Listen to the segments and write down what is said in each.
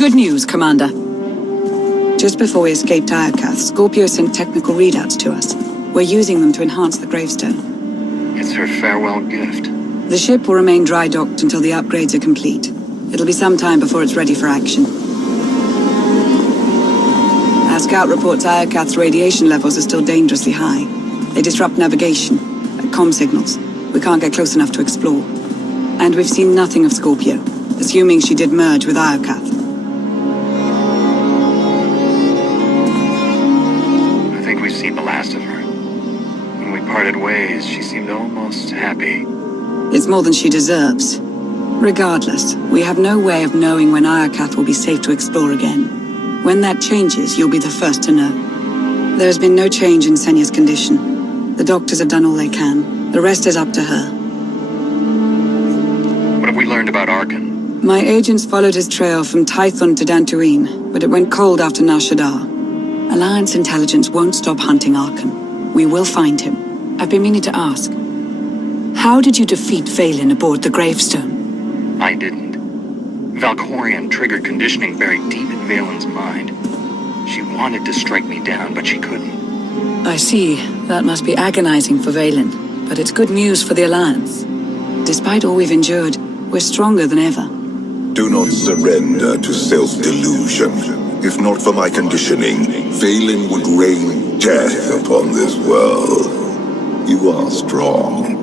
Good news, Commander. Just before we escaped Iokath, Scorpio sent technical readouts to us. We're using them to enhance the gravestone. It's her farewell gift. The ship will remain dry-docked until the upgrades are complete. It'll be some time before it's ready for action. Our scout reports Iokath's radiation levels are still dangerously high. They disrupt navigation, comm signals. We can't get close enough to explore. And we've seen nothing of Scorpio, assuming she did merge with Iokath. I think we've seen the last of her. When we parted ways, she seemed almost happy. It's more than she deserves. Regardless, we have no way of knowing when Iokath will be safe to explore again. When that changes, you'll be the first to know. There's been no change in Senya's condition. The doctors have done all they can. The rest is up to her. What have we learned about Arkan? My agents followed his trail from Thone to Dantooine, but it went cold after Nar Shaddaa. Alliance intelligence won't stop hunting Arkan. We will find him. I've been meaning to ask. How did you defeat Vaylin aboard the gravestone? I didn't. Valkorion triggered conditioning buried deep in Vaylin's mind. She wanted to strike me down, but she couldn't. I see. That must be agonizing for Vaylin, but it's good news for the Alliance. Despite all we've endured, we're stronger than ever. Do not surrender to self-delusion. If not for my conditioning, Vaylin would rain death upon this world. You are strong,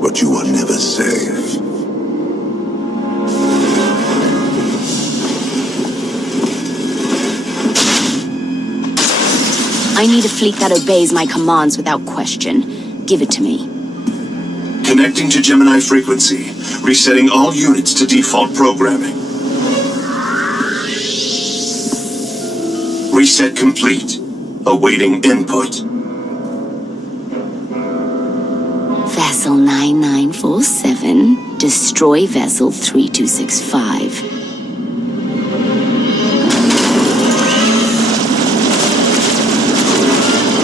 but you are never safe. I need a fleet that obeys my commands without question. Give it to me. Connecting to Gemini frequency. Resetting all units to default programming. Reset complete. Awaiting input. Vessel 9947. Destroy Vessel 3265.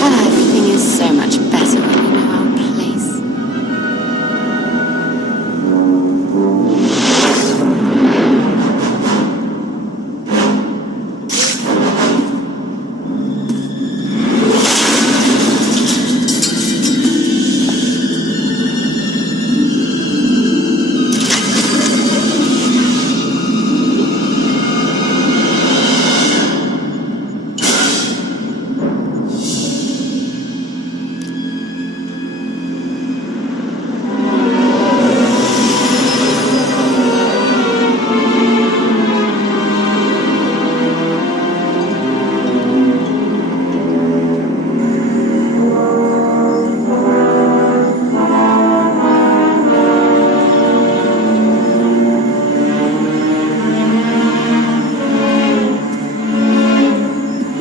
Everything is so much better when you know our place.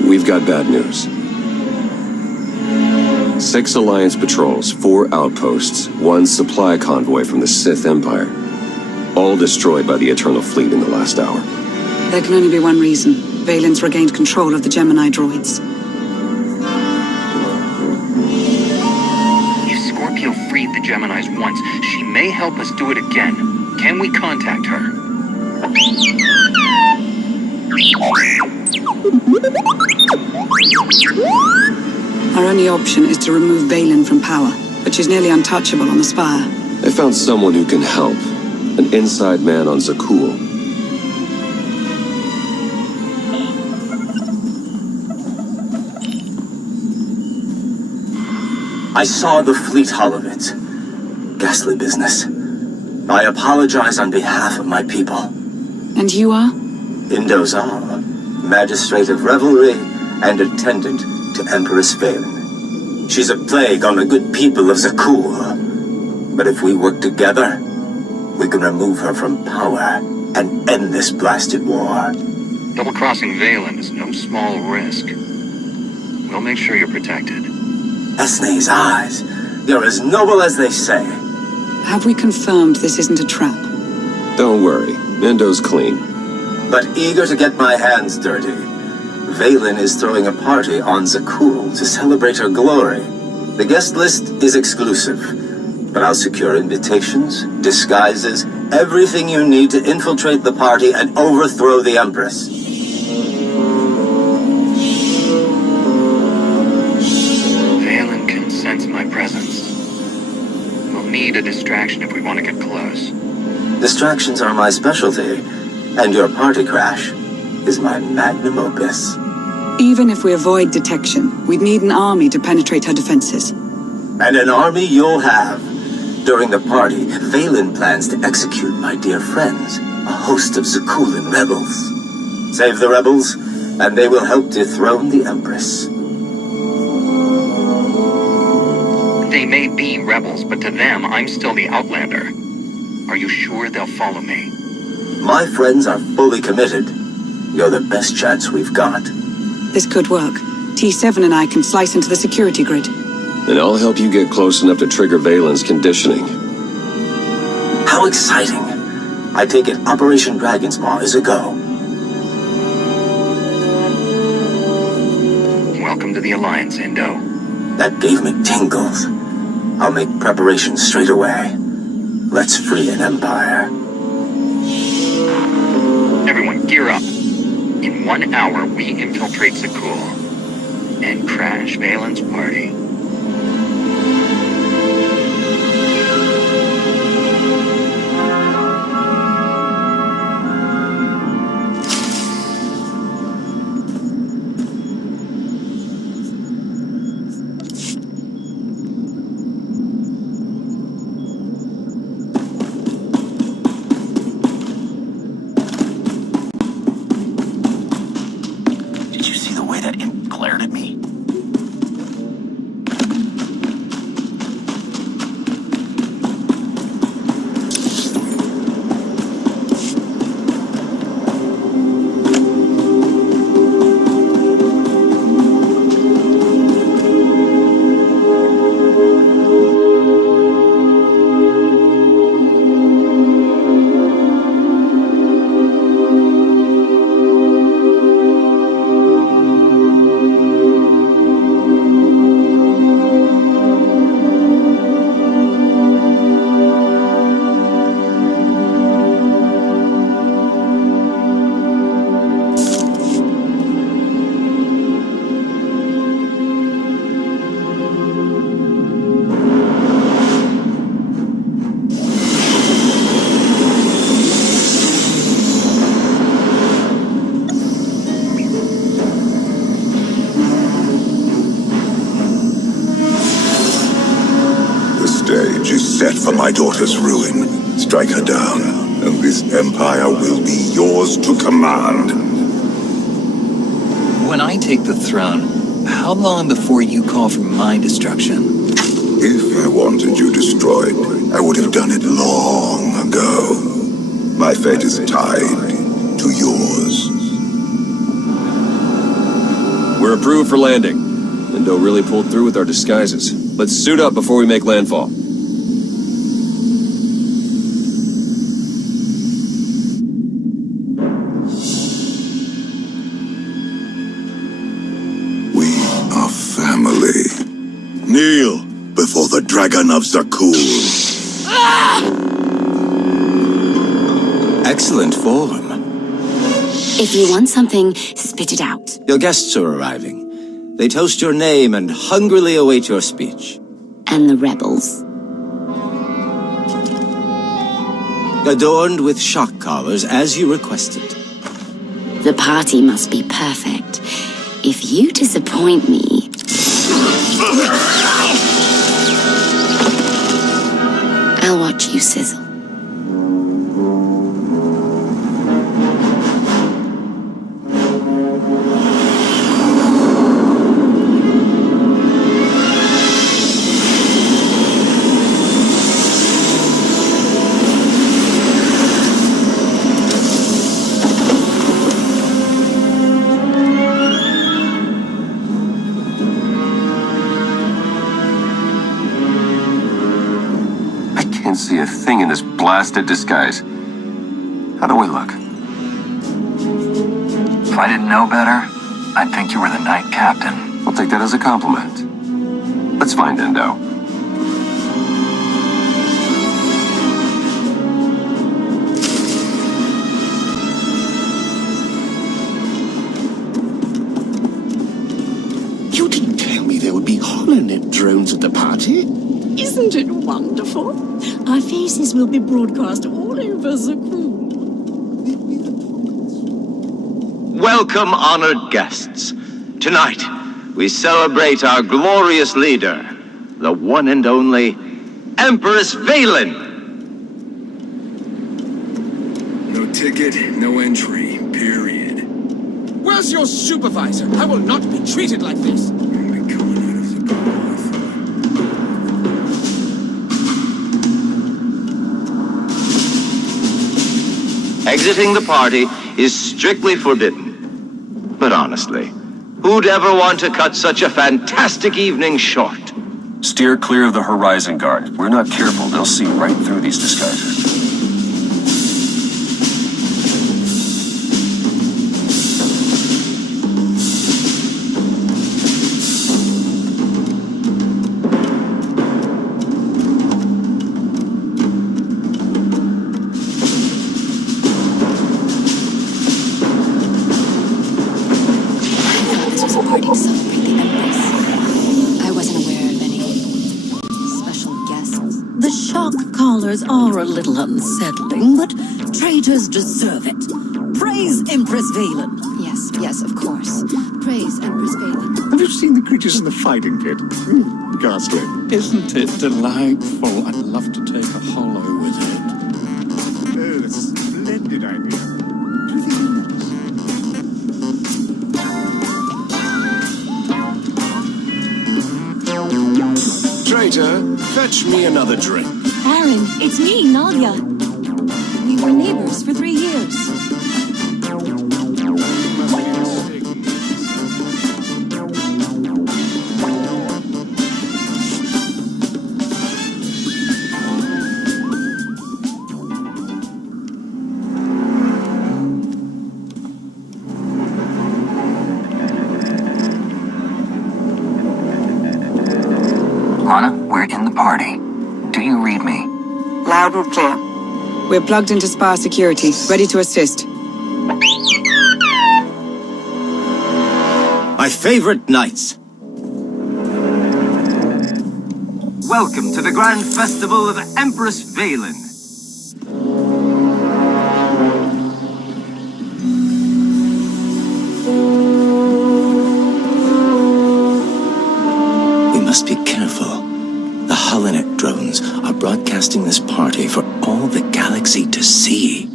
We've got bad news. 6 Alliance patrols, 4 outposts, 1 supply convoy from the Sith Empire. All destroyed by the Eternal Fleet in the last hour. There can only be one reason. Vaylin's regained control of the Gemini droids. If Scorpio freed the Geminis once, she may help us do it again. Can we contact her? Our only option is to remove Vaylin from power, but she's nearly untouchable on the Spire. I found someone who can help. An inside man on Zakul. I saw the fleet hull of it. Ghastly business. I apologize on behalf of my people. And you are? Indozal, magistrate of revelry and attendant to Empress Vaylin. She's a plague on the good people of Zakul. But if we work together, we can remove her from power and end this blasted war. Double-crossing Vaylin is no small risk. We'll make sure you're protected. Esne's eyes. You're as noble as they say. Have we confirmed this isn't a trap? Don't worry, Mindo's clean. But eager to get my hands dirty. Vaylin is throwing a party on Zakul to celebrate her glory. The guest list is exclusive, but I'll secure invitations, disguises, everything you need to infiltrate the party and overthrow the Empress. presence. We'll need a distraction if we want to get close. Distractions are my specialty, and your party crash is my magnum opus. Even if we avoid detection, we'd need an army to penetrate her defenses. And an army you'll have. During the party, Valen plans to execute my dear friends, a host of Zakulan rebels. Save the rebels, and they will help dethrone the Empress. They may be rebels, but to them, I'm still the Outlander. Are you sure they'll follow me? My friends are fully committed. You're the best chance we've got. This could work. T7 and I can slice into the security grid. And I'll help you get close enough to trigger Valen's conditioning. How exciting! I take it Operation Dragon's Maw is a go. Welcome to the Alliance, Indo. That gave me tingles. I'll make preparations straight away. Let's free an empire. Everyone, gear up. In 1 hour, we infiltrate Zakul and crash Valen's party. Set for my daughter's ruin. Strike her down, and this empire will be yours to command. When I take the throne, how long before you call for my destruction? If I wanted you destroyed, I would have done it long ago. My fate is tied to yours. We're approved for landing. Indo really pulled through with our disguises. Let's suit up before we make landfall. Kneel before the Dragon of Zakul. Excellent form. If you want something, spit it out. Your guests are arriving. They toast your name and hungrily await your speech. And the rebels. Adorned with shock collars as you requested. The party must be perfect. If you disappoint me... I'll watch you sizzle. See a thing in this blasted disguise. How do we look? If I didn't know better, I'd think you were the Knight Captain. I'll take that as a compliment. Let's find Indo. You didn't tell me there would be Holland in drones at the party? Isn't it wonderful? Our faces will be broadcast all over Zakul. Welcome, honored guests. Tonight, we celebrate our glorious leader, the one and only Empress Valen. No ticket, no entry, period. Where's your supervisor? I will not be treated like this. Exiting the party is strictly forbidden. But honestly, who'd ever want to cut such a fantastic evening short? Steer clear of the Horizon Guard. If we're not careful, they'll see right through these disguises. Are a little unsettling, but traitors deserve it. Praise Empress Valen. Yes, of course. Praise Empress Valen. Have you seen the creatures in the fighting pit? Ghastly. Isn't it delightful? I'd love to take a hollow with it. Oh, that's a splendid idea. Do you think Traitor, fetch me another drink. Aaron, it's me, Nadia. We were neighbors for 3 years. Lana, we're in the party. Do you read me? Loud and clear. We're plugged into Spa security, ready to assist. My favorite nights. Welcome to the Grand Festival of Empress Valen. We must be careful. The Holonet drones are broadcasting this party for all the galaxy to see.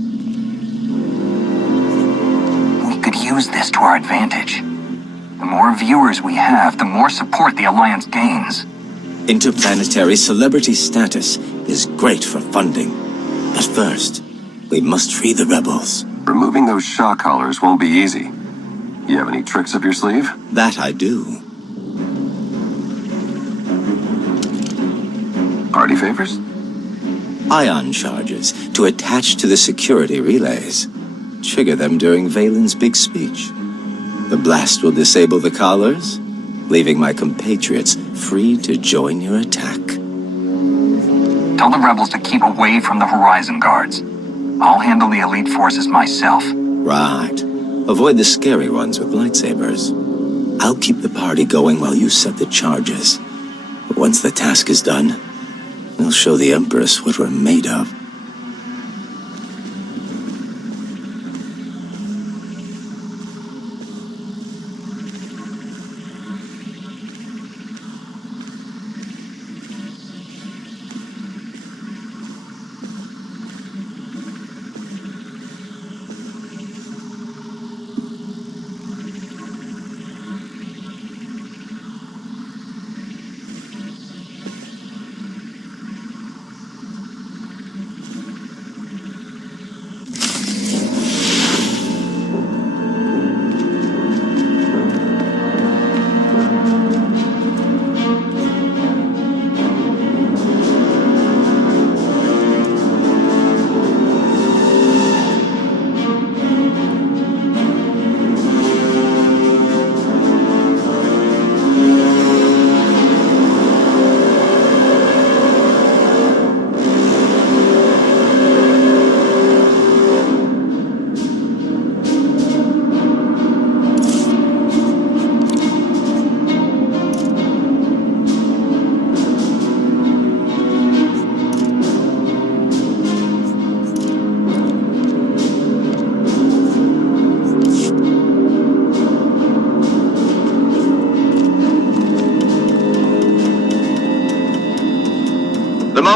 We could use this to our advantage. The more viewers we have, the more support the Alliance gains. Interplanetary celebrity status is great for funding. But first, we must free the rebels. Removing those shock collars won't be easy. You have any tricks up your sleeve? That I do. Party favors? Ion charges to attach to the security relays. Trigger them during Valen's big speech. The blast will disable the collars, leaving my compatriots free to join your attack. Tell the rebels to keep away from the Horizon Guards. I'll handle the elite forces myself. Right. Avoid the scary ones with lightsabers. I'll keep the party going while you set the charges. But once the task is done, we'll show the Empress what we're made of.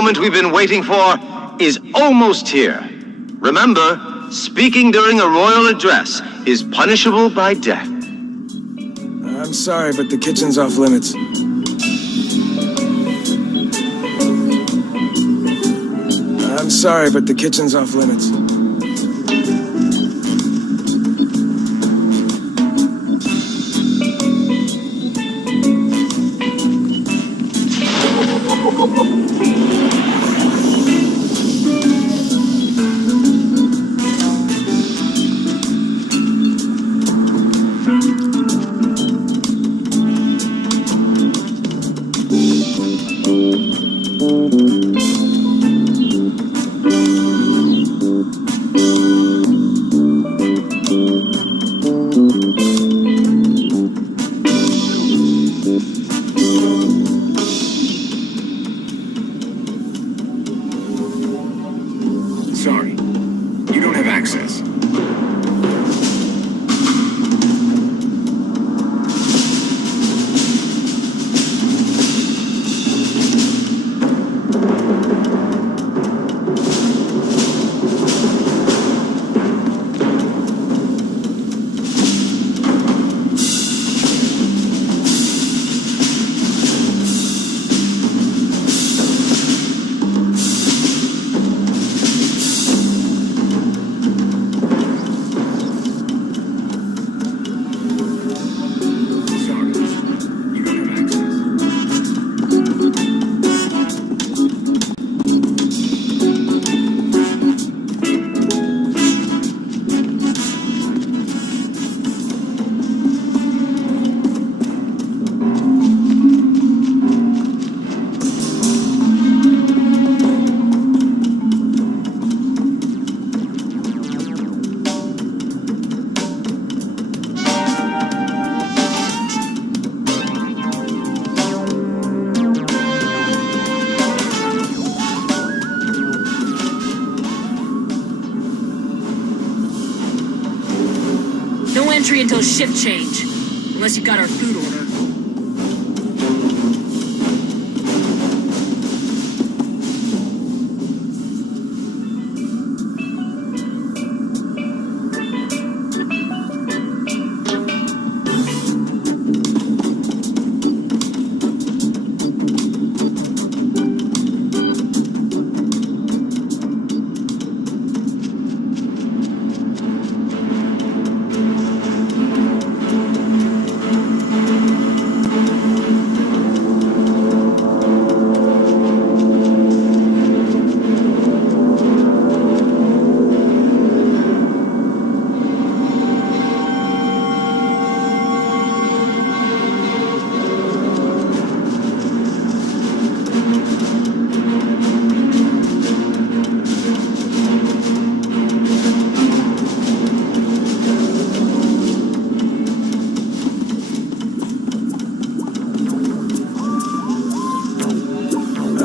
moment we've been waiting for is almost here. Remember, speaking during a royal address is punishable by death. I'm sorry, but the kitchen's off limits. I'm sorry, but the kitchen's off limits. Sorry. You don't have access. No entry until shift change. Unless you got our food order.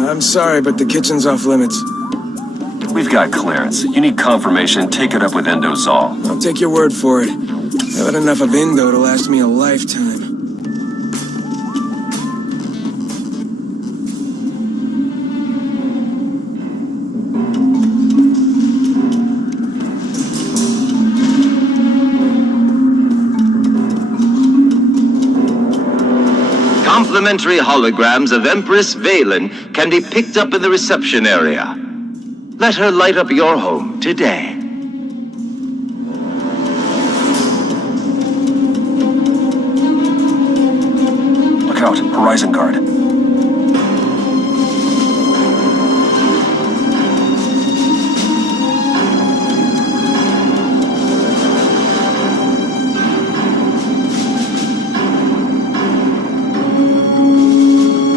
I'm sorry, but the kitchen's off limits. We've got clearance. You need confirmation, take it up with Endozol. I'll take your word for it. I've had enough of Indo to last me a lifetime. Complimentary holograms of Empress Valen can be picked up in the reception area. Let her light up your home today. Look out, Horizon Guard.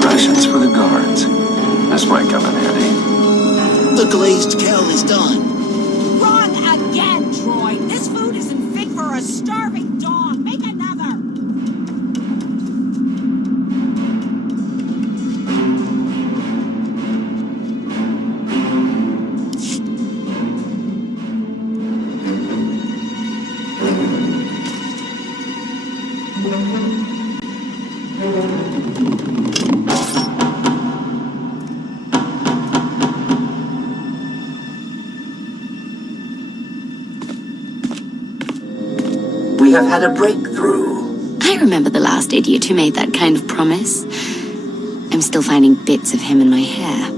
Rations for the guards. This might come in handy. The glazed kale is done. Wrong again, Troy. This food isn't fit for a starving dog. Make another. have had a breakthrough. I remember the last idiot who made that kind of promise. I'm still finding bits of him in my hair.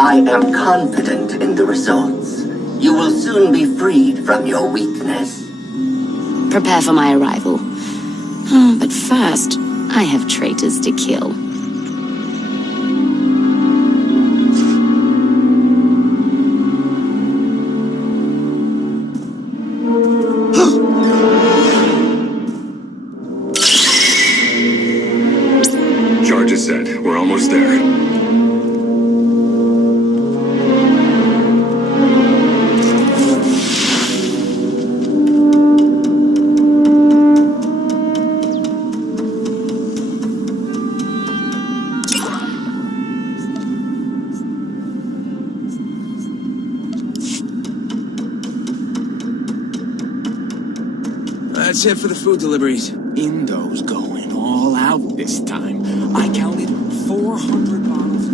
I am confident in the results. You will soon be freed from your weakness. Prepare for my arrival. But first, I have traitors to kill. Charge is set. We're almost there. That's it for the food deliveries. Indo's going all out this time. I counted 400 bottles.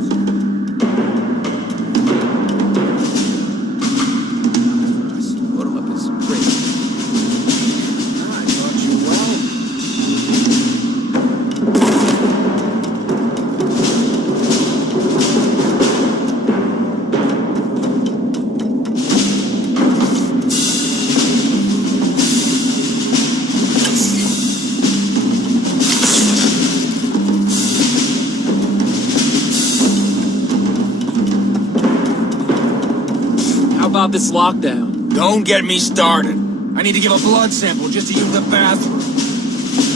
Load 'em up as crazy. I taught you well. About this lockdown. Don't get me started. I need to give a blood sample just to use the bathroom.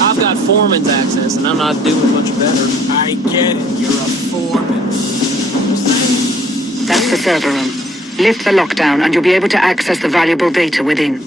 I've got foreman's access, and I'm not doing much better. I get it. You're a foreman. That's the server room. Lift the lockdown and you'll be able to access the valuable data within.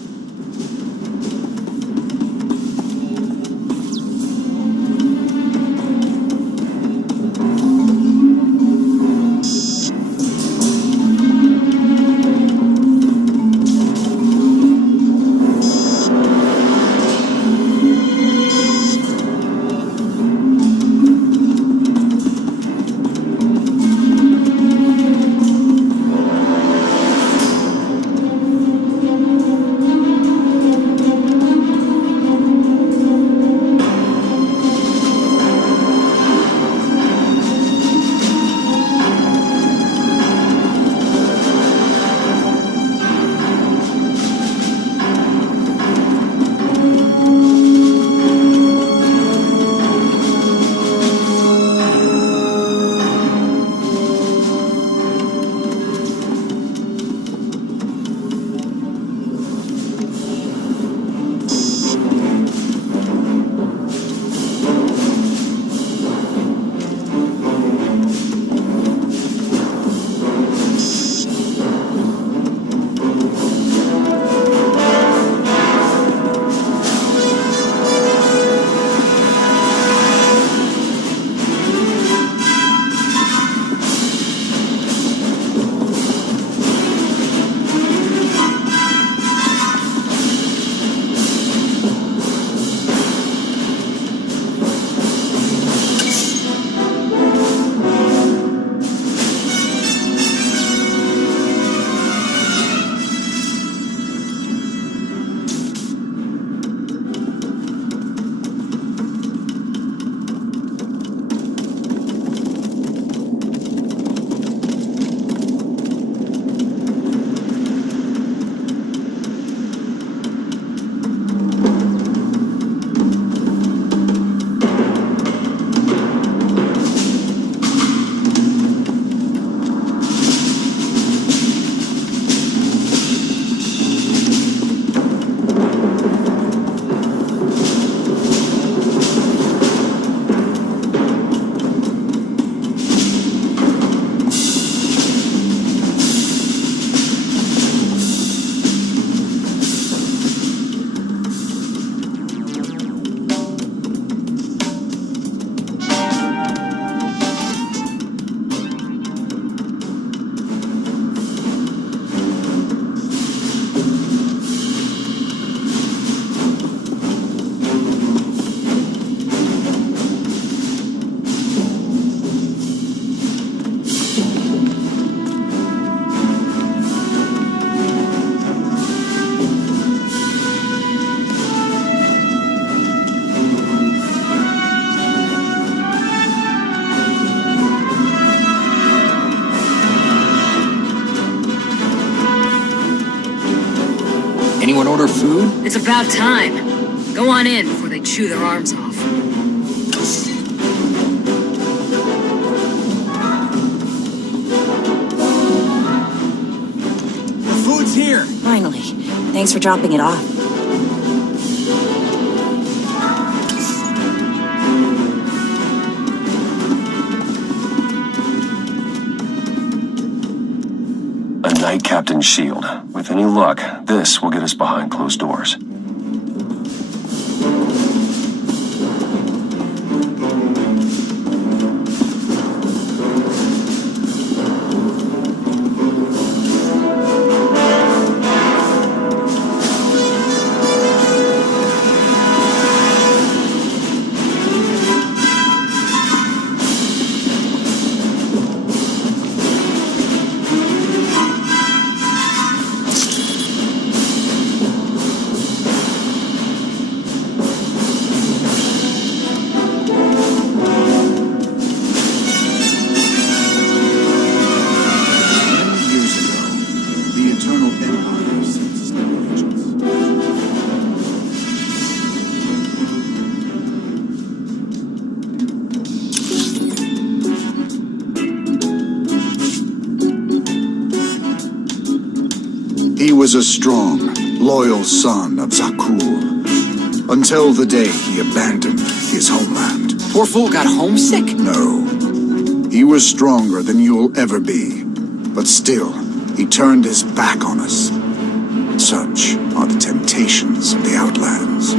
order food? It's about time. Go on in before they chew their arms off. The food's here. Finally. Thanks for dropping it off. A Night Captain's shield. With any luck, this will get us behind closed doors. He was a strong, loyal son of Zakuul, until the day he abandoned his homeland. Poor fool got homesick? No. He was stronger than you'll ever be, but still, he turned his back on us. Such are the temptations of the Outlands.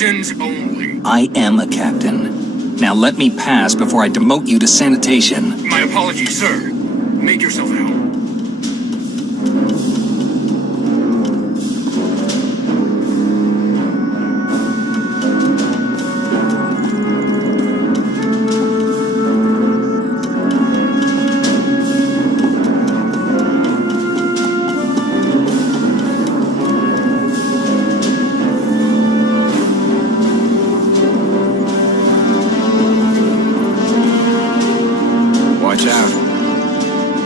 Captains only. I am a captain. Now let me pass before I demote you to sanitation. My apologies, sir. Make yourself at home. Watch out.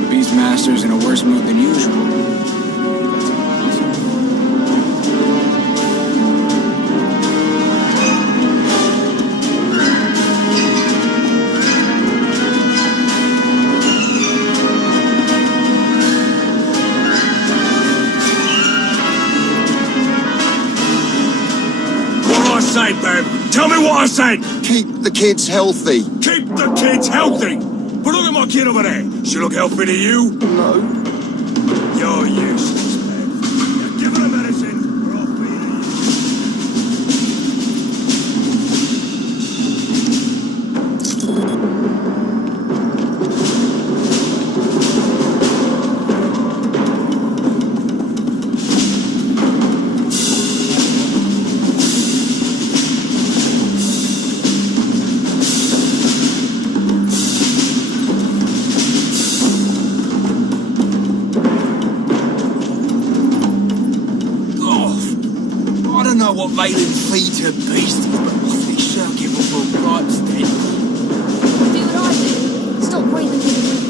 The Beastmaster's in a worse mood than usual. What I say, babe? Tell me what I said! Keep the kids healthy. Keep the kids healthy! But look at my kid over there. She look healthy to you? No. You're useless, babe. Now give her the medicine, or I'll feed her you. I don't know what Valen feeds her beast, but I think she'll give up her rights then. Do what I do. Stop breathing with the wind.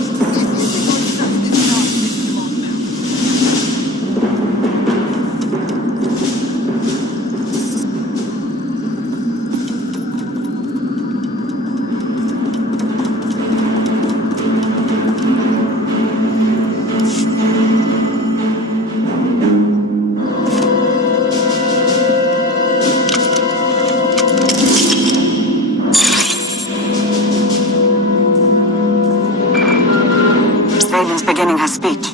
Valen's beginning her speech.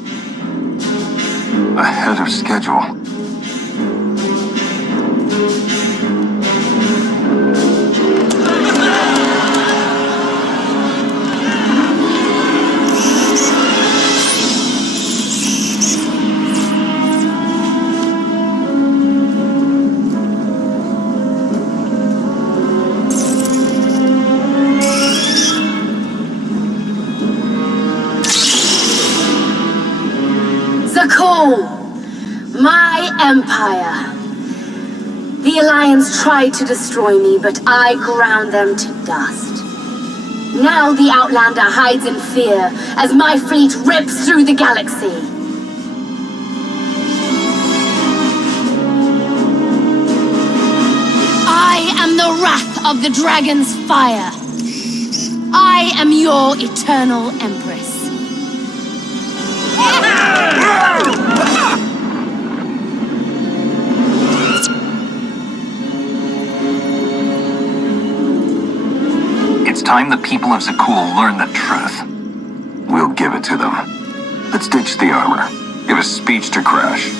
Ahead of schedule. My empire. The Alliance tried to destroy me, but I ground them to dust. Now the Outlander hides in fear as my fleet rips through the galaxy. I am the wrath of the dragon's fire. I am your eternal empress. It's time the people of Zakul learn the truth. We'll give it to them. Let's ditch the armor. Give a speech to Crash.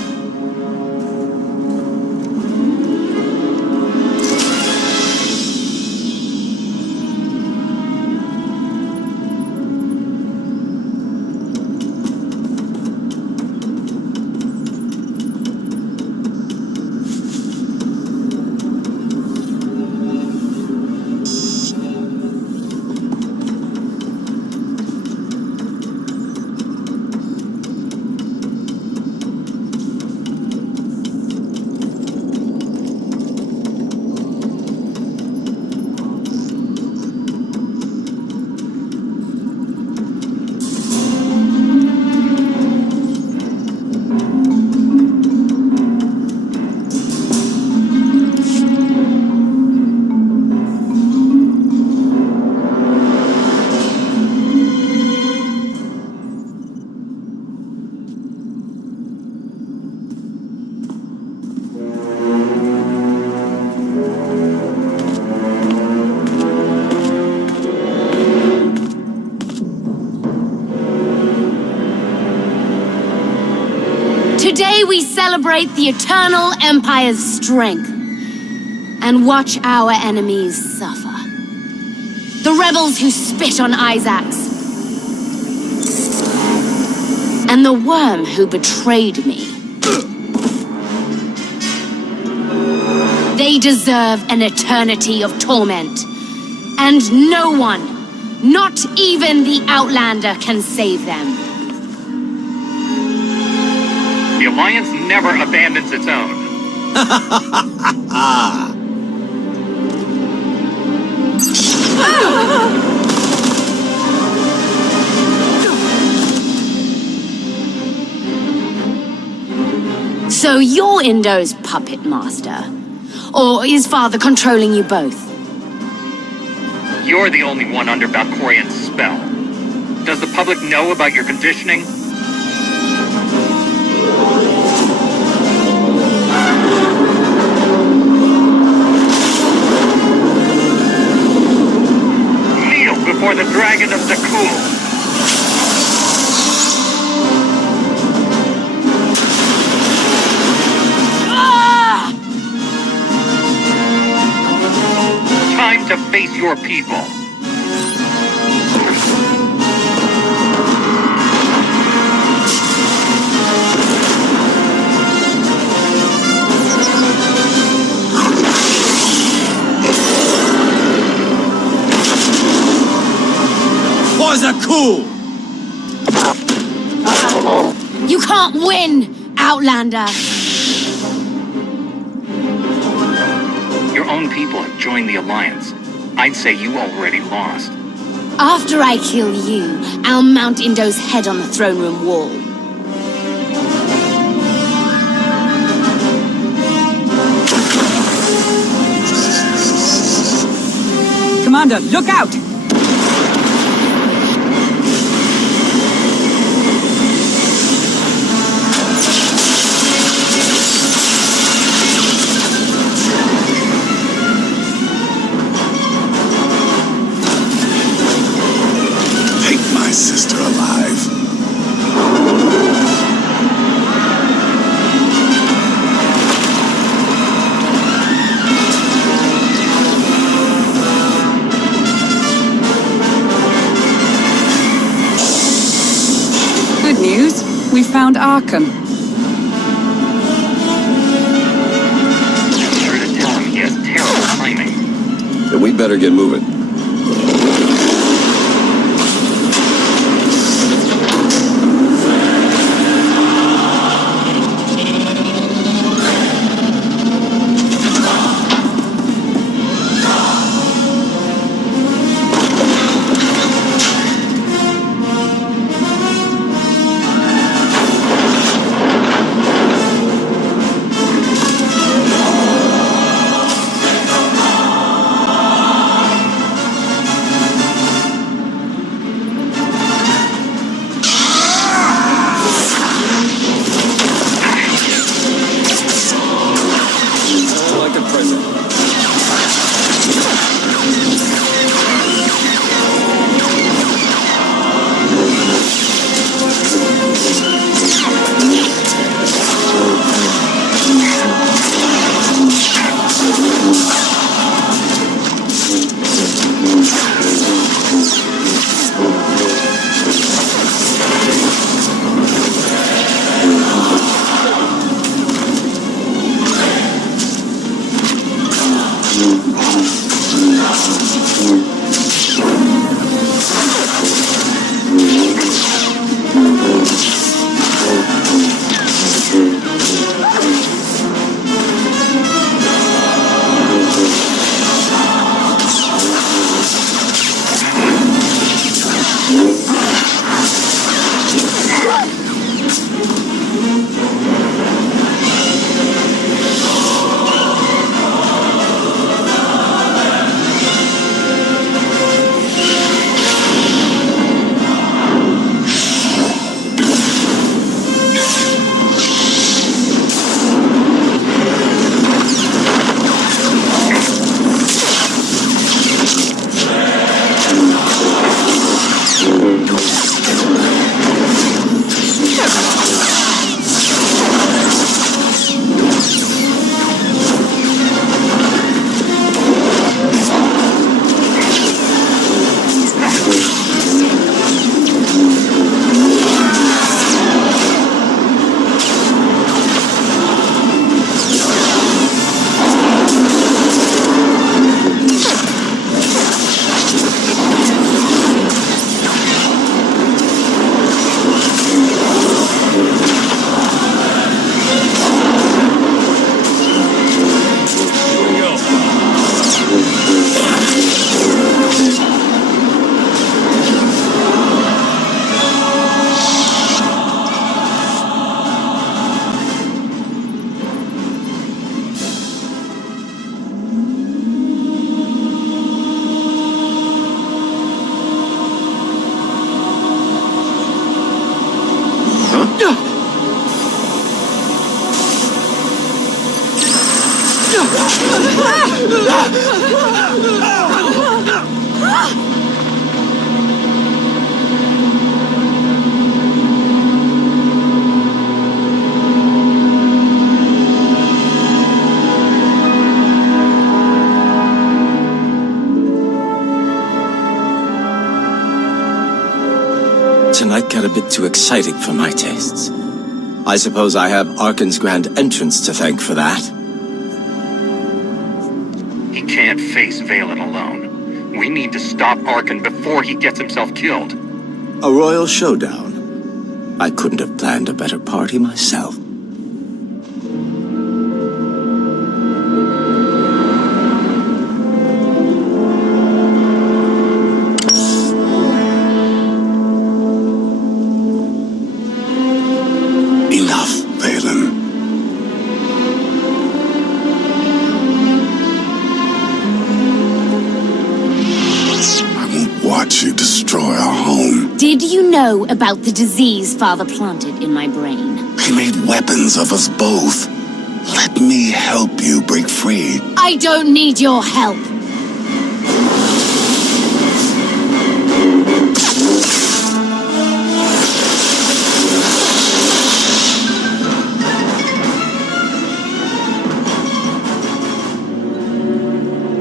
Today we celebrate the Eternal Empire's strength. and watch our enemies suffer. The rebels who spit on Isaacs, and the worm who betrayed me. They deserve an eternity of torment, and no one, not even the Outlander, can save them. The Alliance never abandons its own. So you're Indo's puppet master? Or is Father controlling you both? You're the only one under Valkorian's spell. Does the public know about your conditioning? Kneel before the Dragon of Zakul! Time to face your people. Was a cool. You can't win, Outlander! Your own people have joined the Alliance. I'd say you already lost. After I kill you, I'll mount Indo's head on the throne room wall. Commander, look out! My sister alive. Good news. We found Arkham. Be sure to tell him he has terrible timing. Then we better get moving. tonight got a bit too exciting for my tastes. I suppose I have Arkan's grand entrance to thank for that. He can't face Valen alone. We need to stop Arkan before he gets himself killed. A royal showdown. I couldn't have planned a better party myself. Did you know about the disease Father planted in my brain? He made weapons of us both. Let me help you break free. I don't need your help.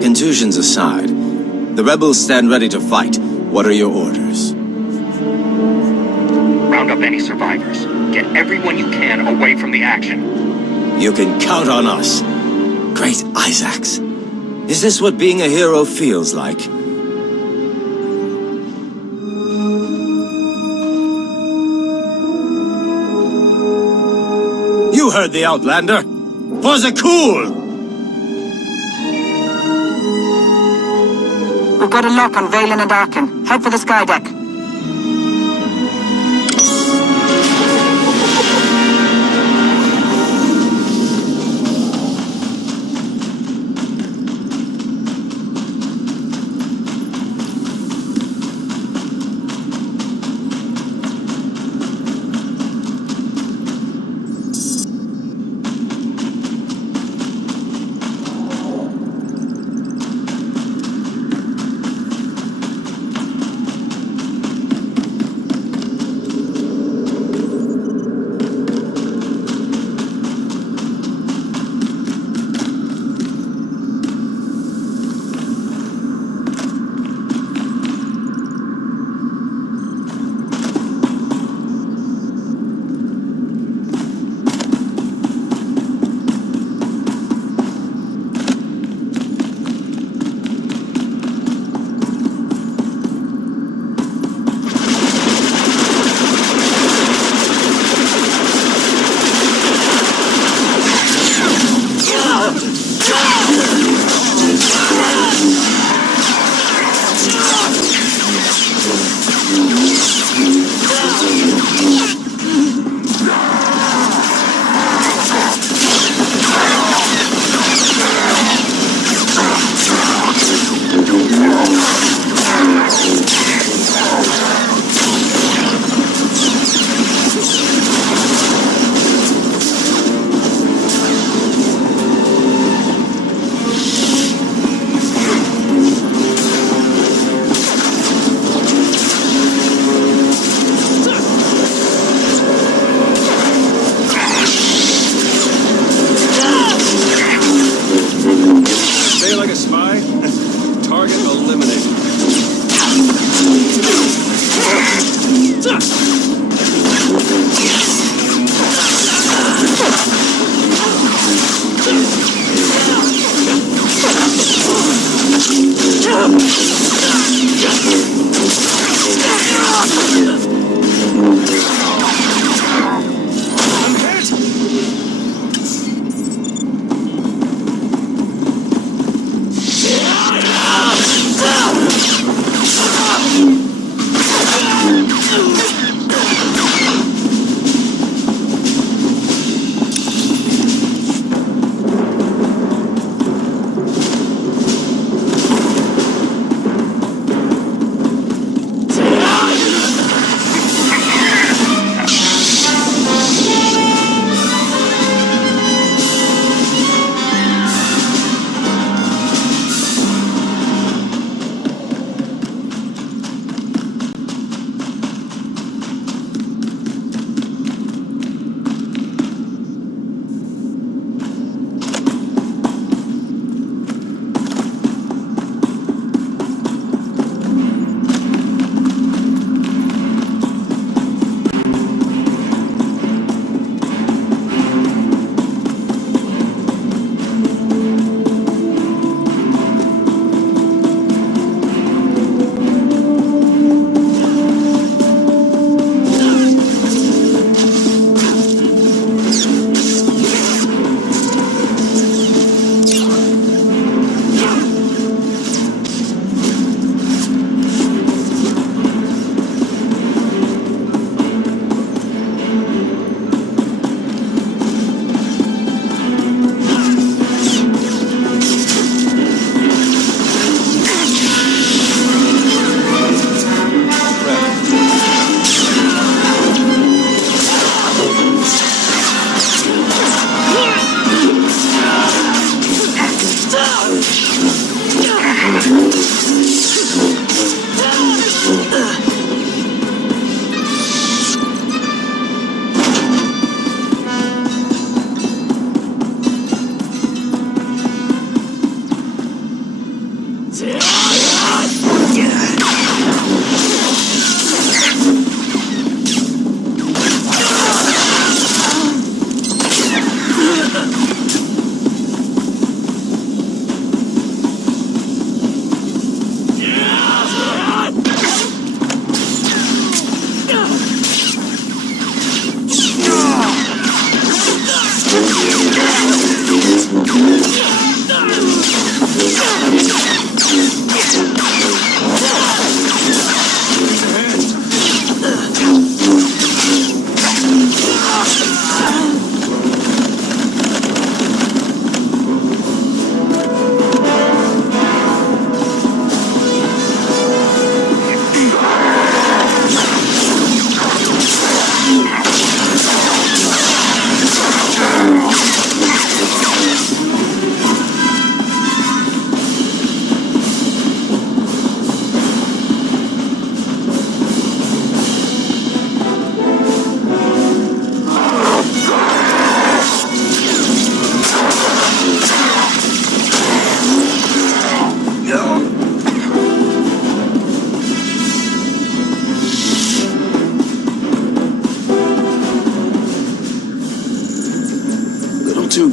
Contusions aside, the rebels stand ready to fight. What are your orders? Round up any survivors. Get everyone you can away from the action. You can count on us. Great Isaacs. Is this what being a hero feels like? You heard the Outlander. For the cool! We've got a lock on Valen and Arkan. Head for the sky deck.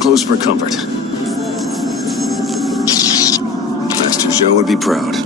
close for comfort. Master Joe would be proud.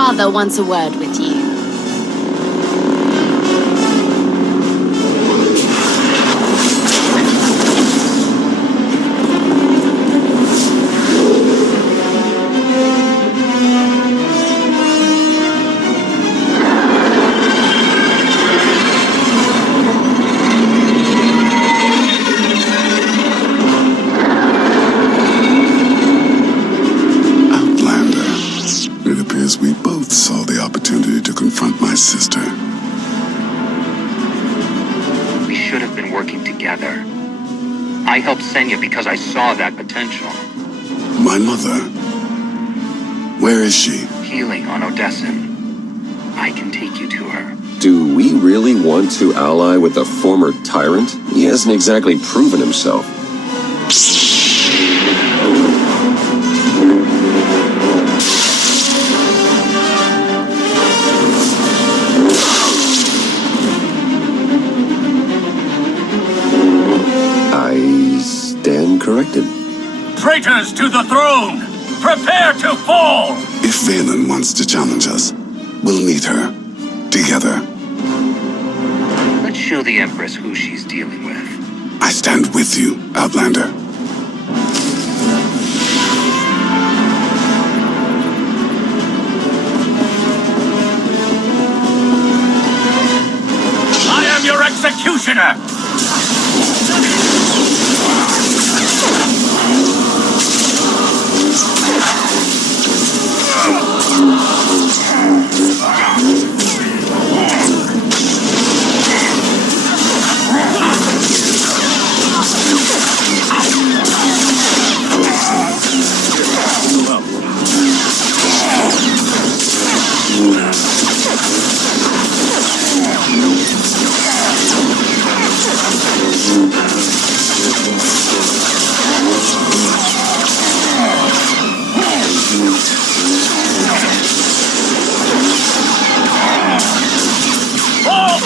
father wants a word with you. We both saw the opportunity to confront my sister. We should have been working together. I helped Senya because I saw that potential. My mother? Where is she? Healing on Odessin. I can take you to her. Do we really want to ally with a former tyrant? He hasn't exactly proven himself. Corrected. Traitors to the throne! Prepare to fall! If Valen wants to challenge us, we'll meet her. Together. Let's show the Empress who she's dealing with. I stand with you, Outlander. I am your executioner!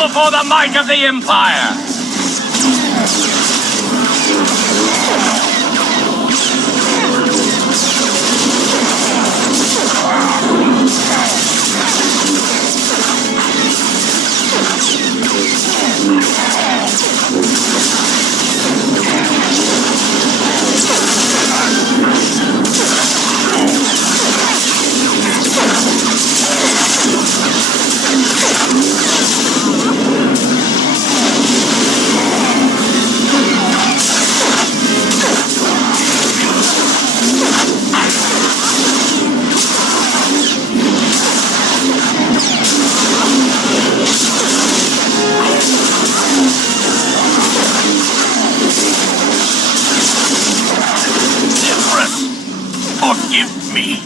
For the might of the Empire! Forgive me.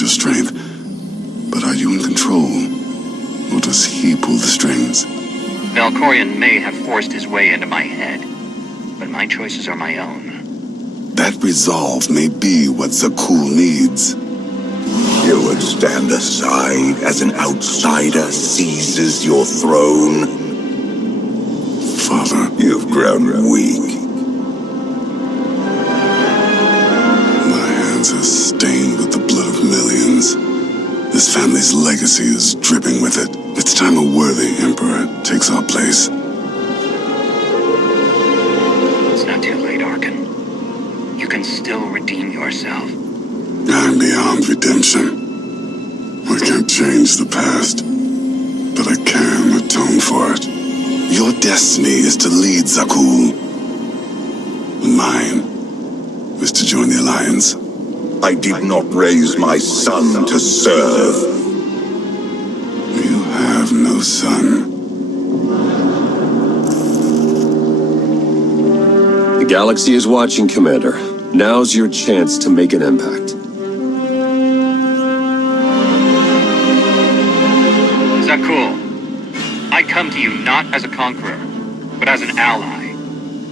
Your strength, but are you in control, or does he pull the strings? Valkorion may have forced his way into my head, but my choices are my own. That resolve may be what Zakul needs. You would stand aside as an outsider seizes your throne? Father, you've grown weak. My hands are stained with the blood of millions. This family's legacy is dripping with it. It's time a worthy emperor takes our place. It's not too late, Arkan. You can still redeem yourself. I'm beyond redemption. I can't change the past, but I can atone for it. Your destiny is to lead Zakul. Mine is to join the Alliance. I did not raise my son to serve. You have no son. The galaxy is watching, Commander. Now's your chance to make an impact. Zakul, I come to you not as a conqueror, but as an ally.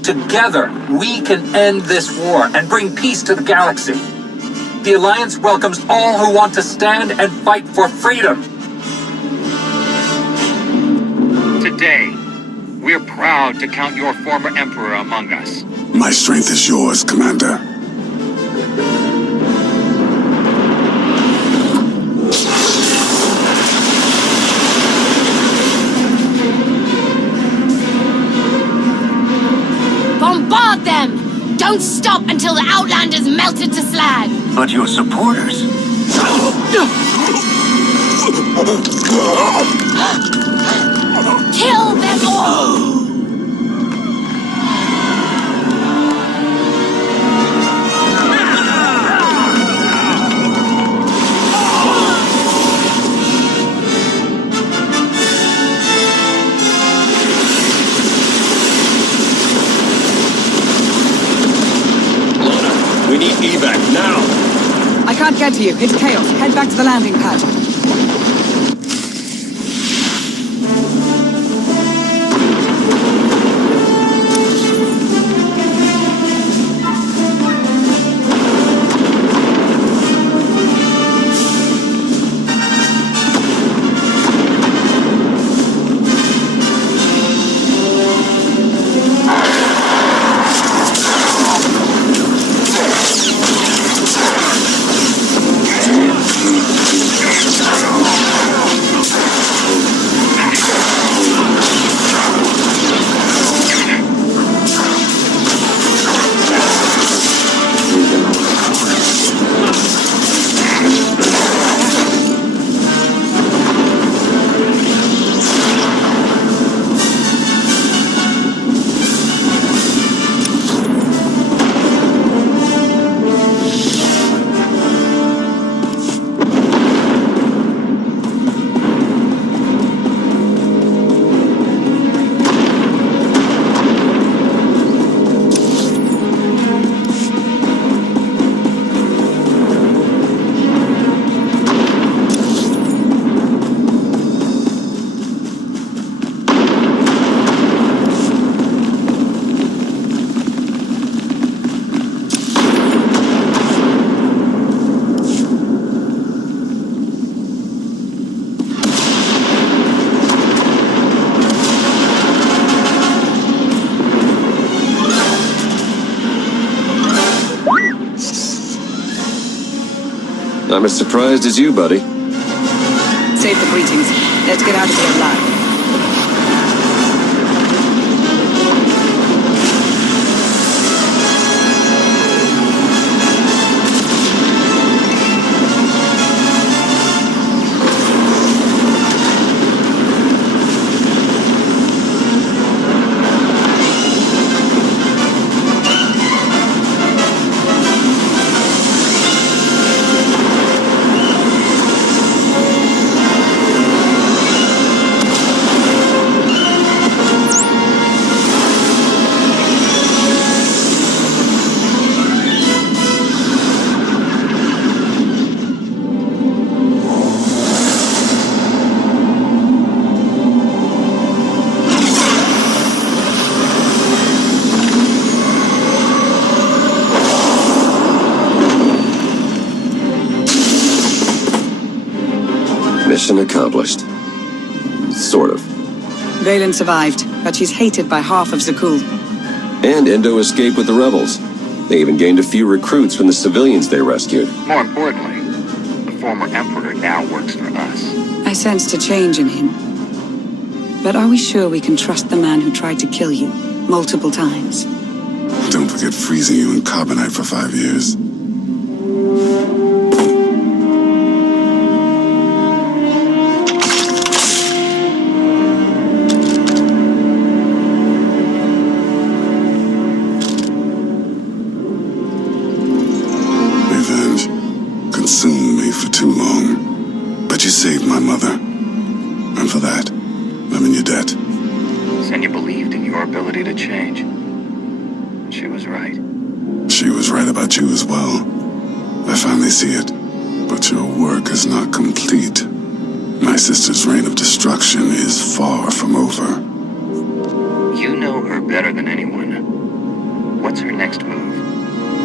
Together, we can end this war and bring peace to the galaxy. The Alliance welcomes all who want to stand and fight for freedom. Today, we're proud to count your former Emperor among us. My strength is yours, Commander. Bombard them! Don't stop until the Outlanders melted to slag! But your supporters... Kill them all! We need evac now! I can't get to you. It's chaos. Head back to the landing pad. I'm as surprised as you, buddy. Save the greetings. Let's get out of here alive. Mission accomplished. Sort of. Valen survived, but she's hated by half of Zakul. And Indo escaped with the rebels. They even gained a few recruits from the civilians they rescued. More importantly, the former Emperor now works for us. I sensed a change in him. But are we sure we can trust the man who tried to kill you multiple times? Don't forget freezing you in carbonite for 5 years. Consumed me for too long. But you saved my mother. And for that, I'm in your debt. Senya believed in your ability to change. She was right. She was right about you as well. I finally see it. But your work is not complete. My sister's reign of destruction is far from over. You know her better than anyone. What's her next move?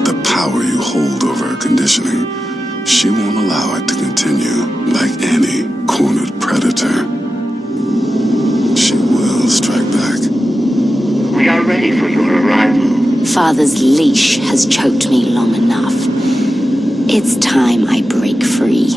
The power you hold over her conditioning, she won't allow it to continue like any cornered predator. She will strike back. We are ready for your arrival. Father's leash has choked me long enough. It's time I break free.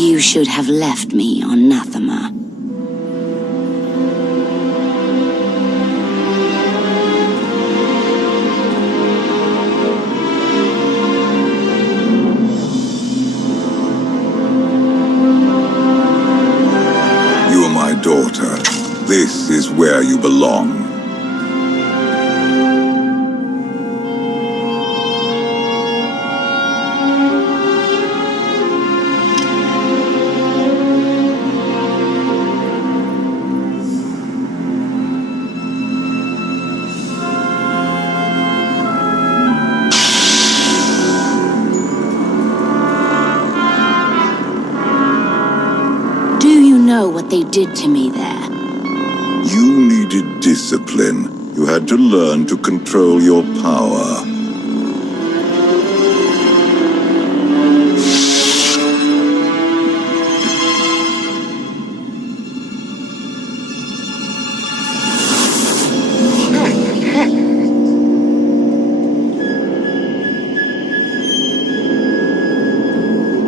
You should have left me on Nathema. You are my daughter. This is where you belong. What they did to me there. You needed discipline. You had to learn to control your power.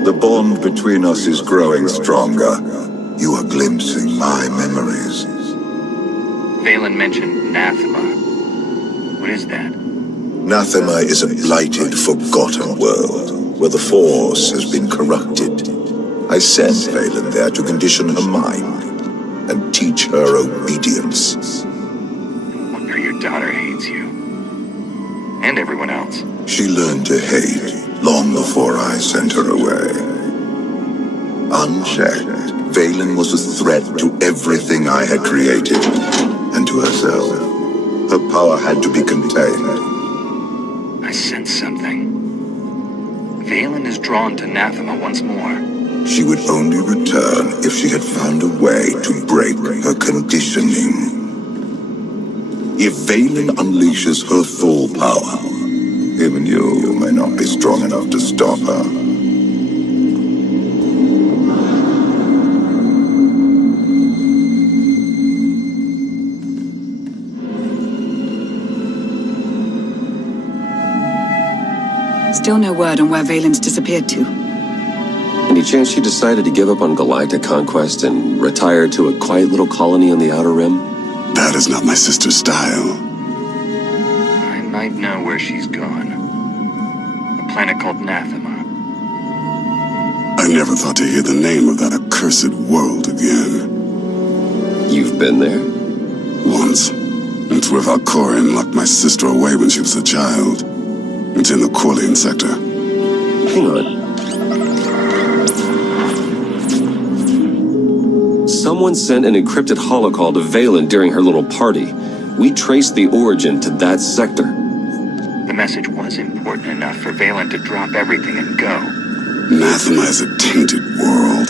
The bond between us is growing stronger. You are glimpsing my memories. Valen mentioned Nathema. What is that? Nathema is a blighted, forgotten world, where the Force has been corrupted. I sent Valen there to condition her mind, and teach her obedience. No wonder your daughter hates you. And everyone else. She learned to hate long before I sent her away. Unchecked, Valen was a threat to everything I had created, and to herself. Her power had to be contained. I sense something. Valen is drawn to Nathema once more. She would only return if she had found a way to break her conditioning. If Valen unleashes her full power, even you may not be strong enough to stop her. Still no word on where Valen's disappeared to. Any chance she decided to give up on galactic conquest and retire to a quiet little colony on the Outer Rim? That is not my sister's style. I might know where she's gone. A planet called Nathema. I never thought to hear the name of that accursed world again. You've been there? Once. It's where Valkorion locked my sister away when she was a child. It's in the Corlean sector. Hang on. Someone sent an encrypted holocall to Valen during her little party. We traced the origin to that sector. The message was important enough for Valen to drop everything and go. Nathema is a tainted world.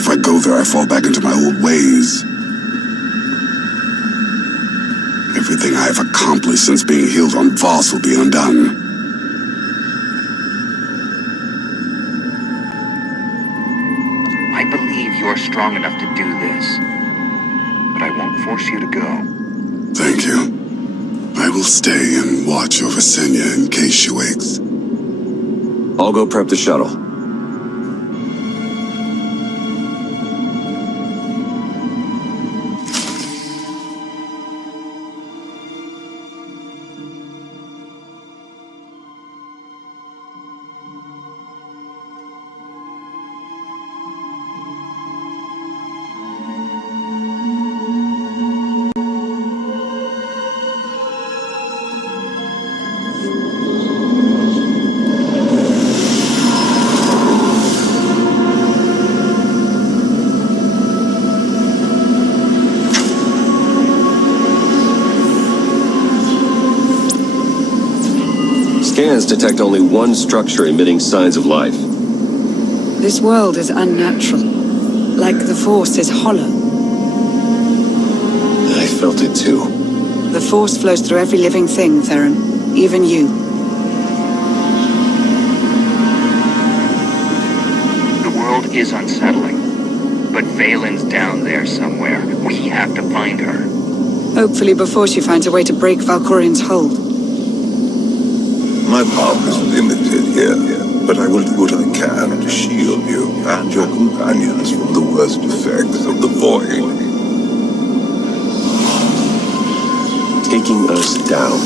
If I go there, I fall back into my old ways. Everything I have accomplished since being healed on Voss will be undone. you're strong enough to do this. But I won't force you to go. Thank you. I will stay and watch over Senya in case she wakes. I'll go prep the shuttle. Scans detect only one structure emitting signs of life. This world is unnatural. Like the Force is hollow. I felt it too. The Force flows through every living thing, Theron. Even you. The world is unsettling. But Valen's down there somewhere. We have to find her. Hopefully before she finds a way to break Valkorian's hold. My power is limited here, but I will do what I can to shield you and your companions from the worst effects of the Void. Taking us down.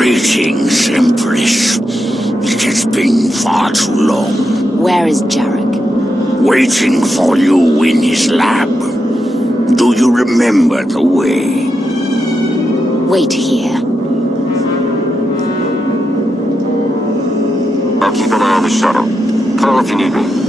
Greetings, Empress. It has been far too long. Where is Jarek? Waiting for you in his lab. Do you remember the way? Wait here. I'll keep an eye on the shuttle. Call if you need me.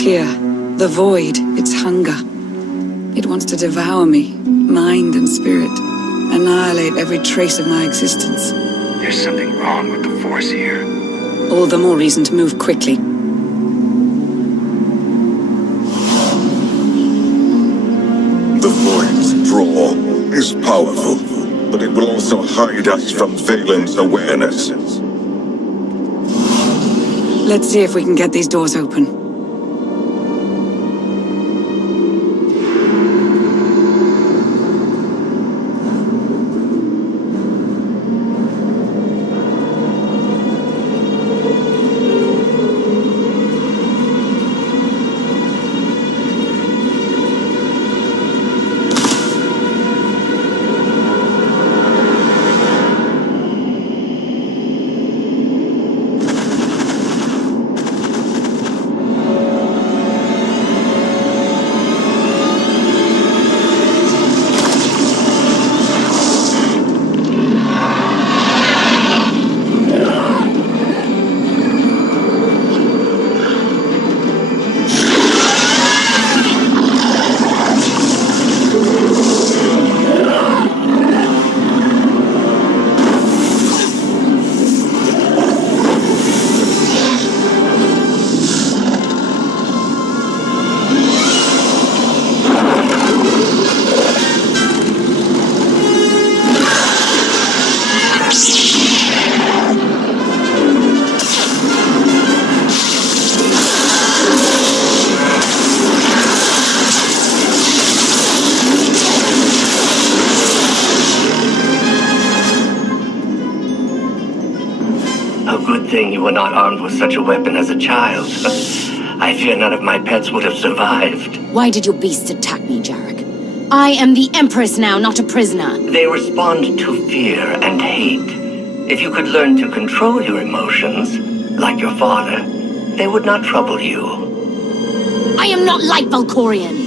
here. The void, its hunger. It wants to devour me, mind and spirit. Annihilate every trace of my existence. There's something wrong with the Force here. All the more reason to move quickly. The void's draw is powerful, but it will also hide us from Valen's awareness. Let's see if we can get these doors open. Thing you were not armed with such a weapon as a child. I fear none of my pets would have survived. Why did your beasts attack me, Jarek? I am the Empress now, not a prisoner. They respond to fear and hate. If you could learn to control your emotions, like your father, they would not trouble you. I am not like Valkorion.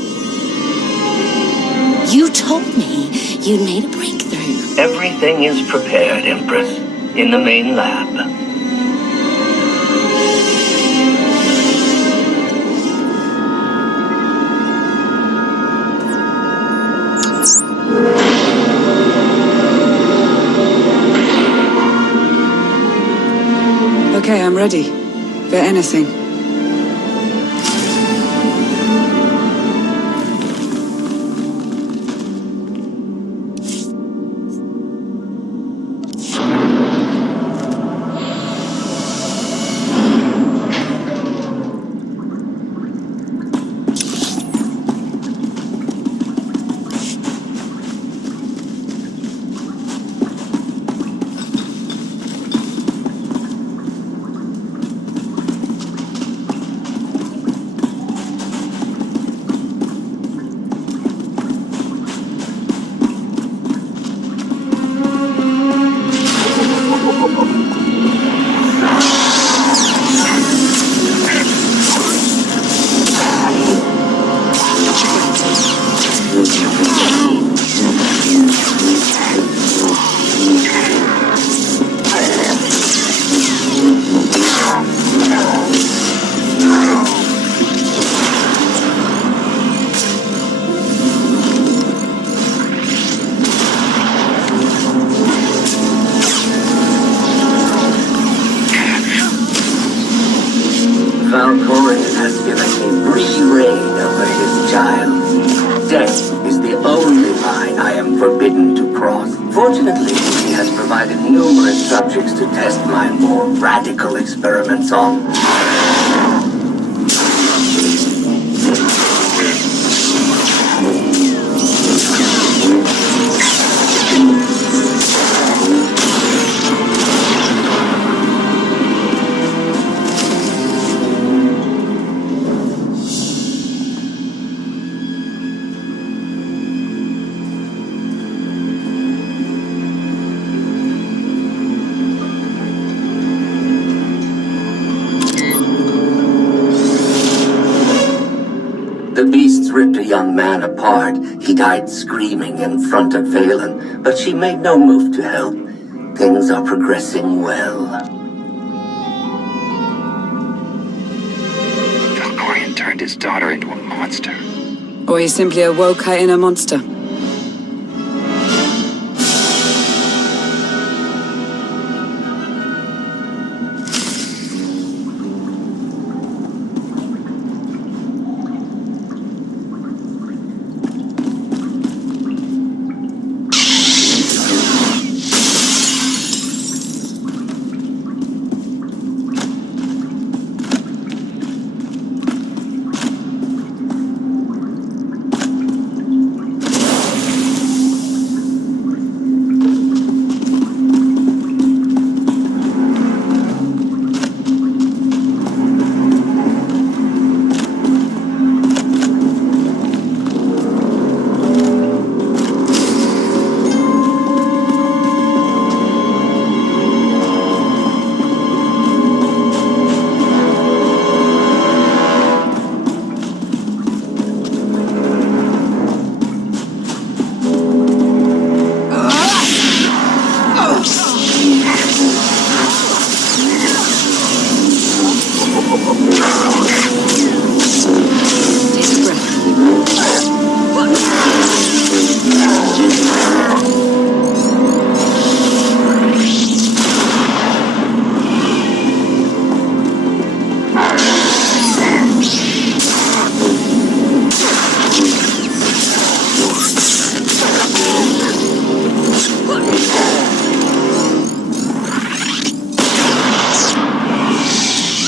You told me you'd made a breakthrough. Everything is prepared, Empress, in the main lab. Okay, I'm ready. For anything. Valkorion has given me free reign over his child. Death is the only line I am forbidden to cross. Fortunately, he has provided numerous subjects to test my more radical experiments on. The beasts ripped a young man apart. He died screaming in front of Valen, but she made no move to help. Things are progressing well. Valkorion turned his daughter into a monster. Or he simply awoke her inner monster.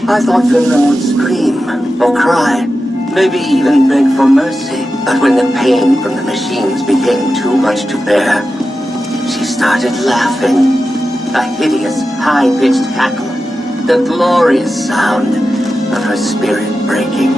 I thought Thone would scream, or cry, maybe even beg for mercy. But when the pain from the machines became too much to bear, she started laughing. A hideous, high-pitched cackle, the glorious sound of her spirit breaking.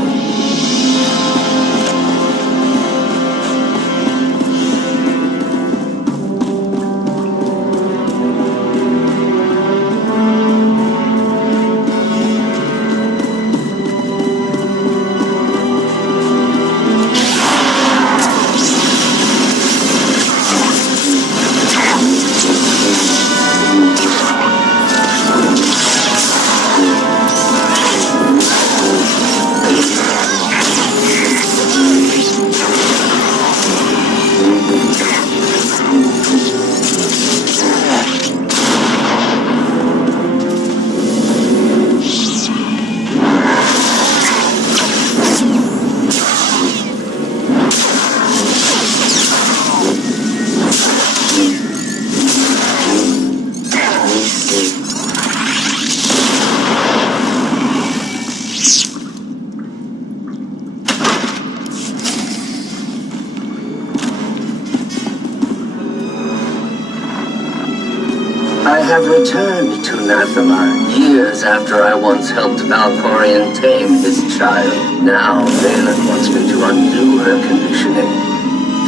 I have returned to Nathema years after I once helped Valkorion tame his child. Now Valen wants me to undo her conditioning.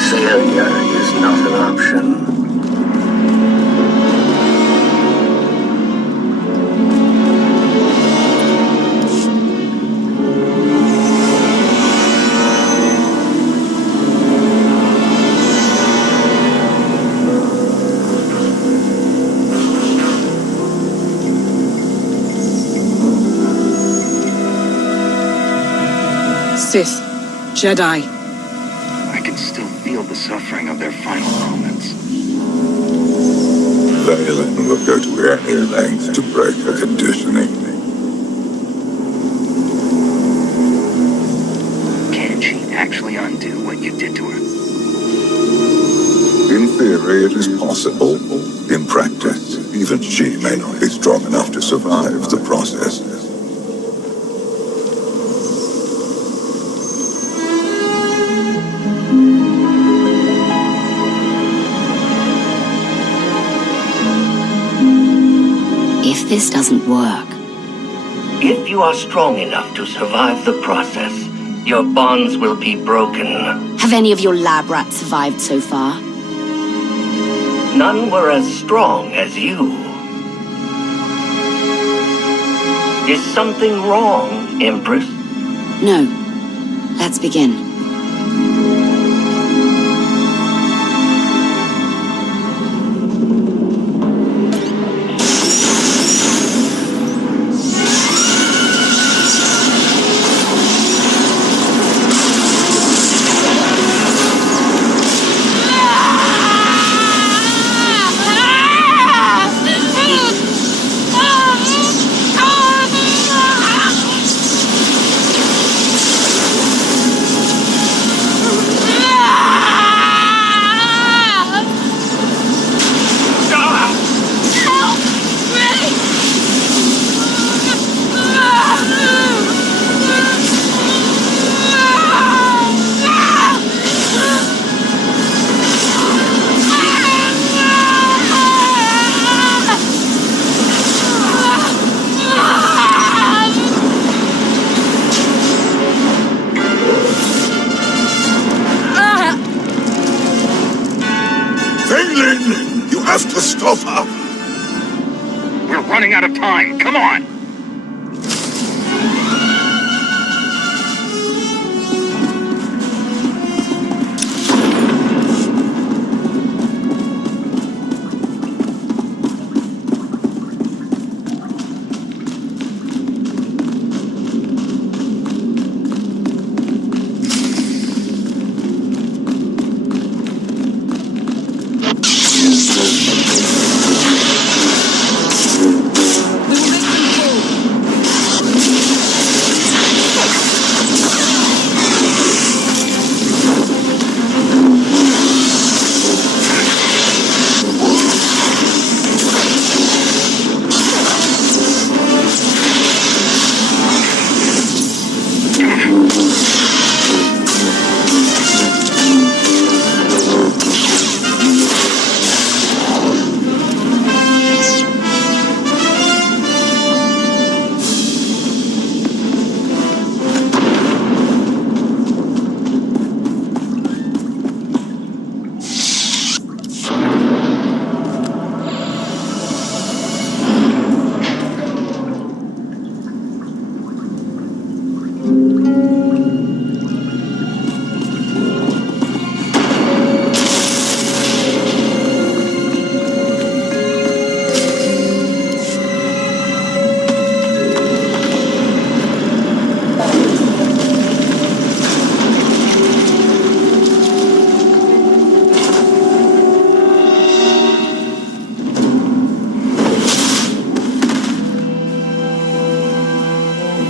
Failure is not an option. Sith, Jedi. I can still feel the suffering of their final moments. Valen will go to any length to break her conditioning. Can she actually undo what you did to her? In theory, it is possible. In practice, even she may not be strong enough to survive the process. If this doesn't work... If you are strong enough to survive the process, your bonds will be broken. Have any of your lab rats survived so far? None were as strong as you. Is something wrong, Empress? No. Let's begin. Vaylin! You have to stop her! We're running out of time. Come on!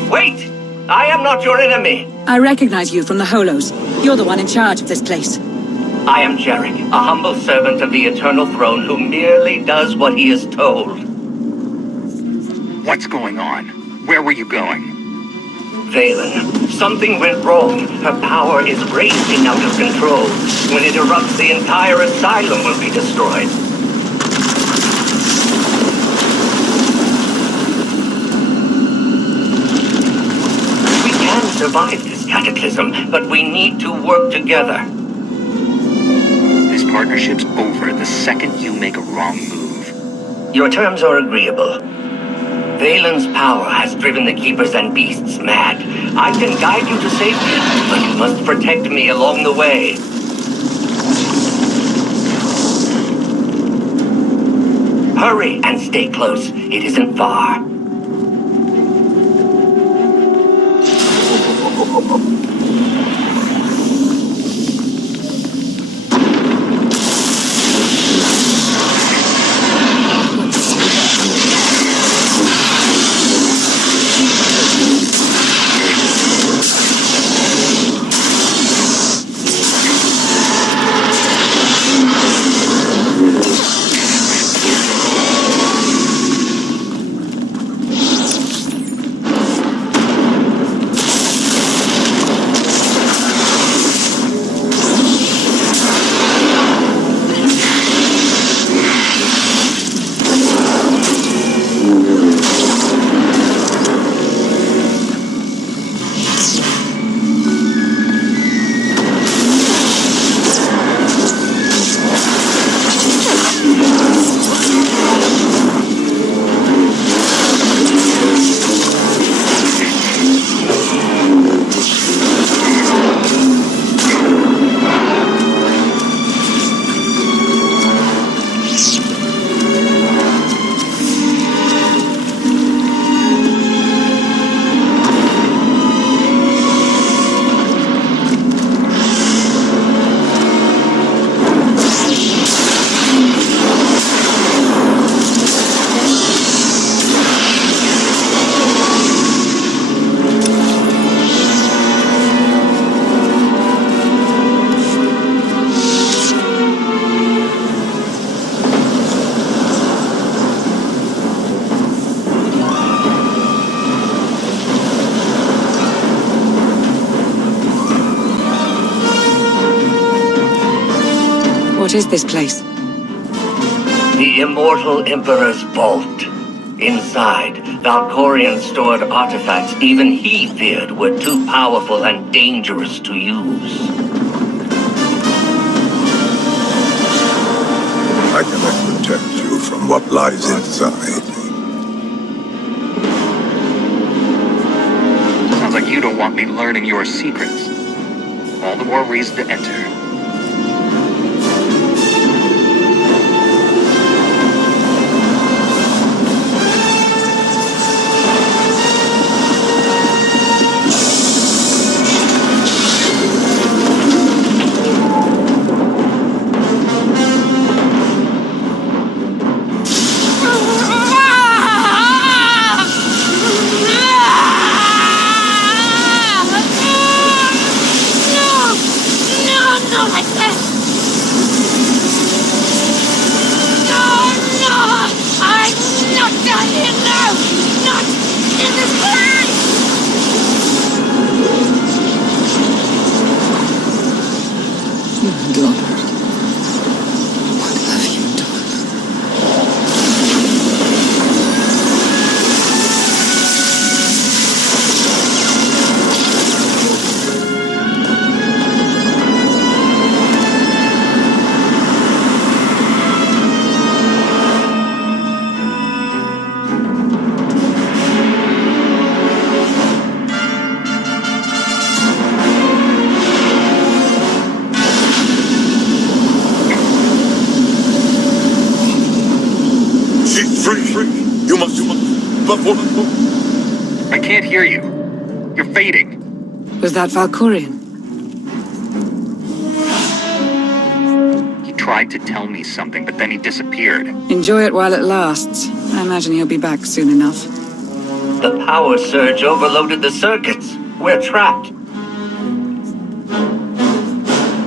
Wait! I am not your enemy! I recognize you from the Holos. You're the one in charge of this place. I am Jarek, a humble servant of the Eternal Throne who merely does what he is told. What's going on? Where were you going? Vaylin, something went wrong. Her power is racing out of control. When it erupts, the entire asylum will be destroyed. We can survive this cataclysm, but we need to work together. This partnership's over the second you make a wrong move. Your terms are agreeable. Vaylin's power has driven the Keepers and Beasts mad. I can guide you to safety, but you must protect me along the way. Hurry and stay close. It isn't far. What is this place? The Immortal Emperor's vault. Inside, Valkorion stored artifacts even he feared were too powerful and dangerous to use. what lies inside. Sounds like you don't want me learning your secrets. All the more reason to enter. I can't hear you. You're fading. Was that Valkorian? He tried to tell me something, but then he disappeared. Enjoy it while it lasts. I imagine he'll be back soon enough. The power surge overloaded the circuits. We're trapped.